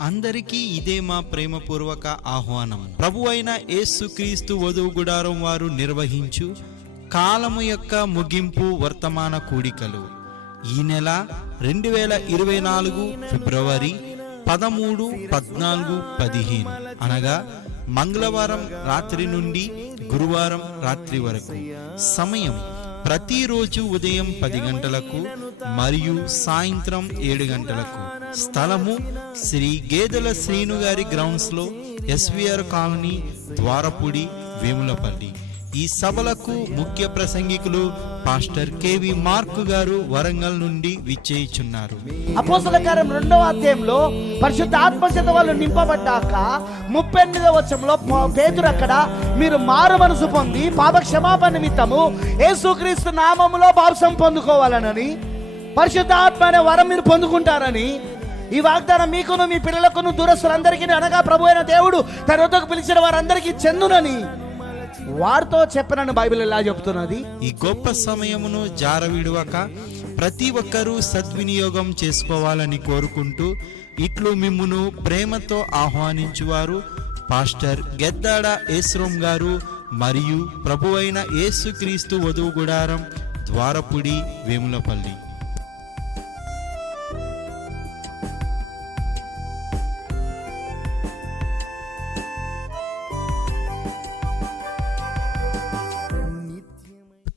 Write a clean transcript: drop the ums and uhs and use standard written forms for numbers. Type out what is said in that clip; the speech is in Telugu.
అందరికీ ఇదే మా ప్రేమపూర్వక ఆహ్వానం. ప్రభు అయిన యేసుక్రీస్తు వధువు గుడారం వారు నిర్వహించు కాలము యొక్క ముగింపు వర్తమాన కూడికలు ఈ నెల 2024 ఫిబ్రవరి 13, 14, 15 అనగా మంగళవారం రాత్రి నుండి గురువారం రాత్రి వరకు. సమయం ప్రతిరోజు ఉదయం 10 గంటలకు మరియు సాయంత్రం 7 గంటలకు. స్థలము శ్రీ గేదెల శ్రీను గారి గ్రౌండ్స్ లో, ఎస్విఆర్ కాలనీ, ద్వారపుడి, వేములపల్లి. ఈ సభలకు ముఖ్య ప్రసంగికులు పాస్టర్ కేవి మార్క్ గారు వరంగల్ నుండి విచ్చేయుచున్నారు. అపోస్తల కార్యం 2వ అధ్యాయంలో పరిశుద్ధ ఆత్మచేత వాళ్ళు నింపబడ్డాక 38వ వచనంలో పేతురు అక్కడ మీరు మారు మనసు పొంది పాప క్షమాపణ నిమిత్తము యేసుక్రీస్తు నామములో బాప్తిసం పొందుకోవాలనని, పరిశుద్ధ ఆత్మ అనే వరం మీరు పొందుకుంటారని, ఈ వాగ్దానం మీకును మీ పిల్లలకును దూరస్తులందరికీ అనగా ప్రభు అయిన దేవుడు తన వద్దకు పిలిచిన వారందరికీ చెందునని వారితో చెప్పనని బైబిల్ ఎలా చెప్తున్నది. ఈ గొప్ప సమయమును జారవిడువక ప్రతి ఒక్కరూ సద్వినియోగం చేసుకోవాలని కోరుకుంటూ ఇట్లు మిమ్మును ప్రేమతో ఆహ్వానించువారు పాస్టర్ గెద్దాడ యేస్రోం గారు మరియు ప్రభువైన యేసుక్రీస్తు వధువు గుడారం, ద్వారపుడి, వేములపల్లి.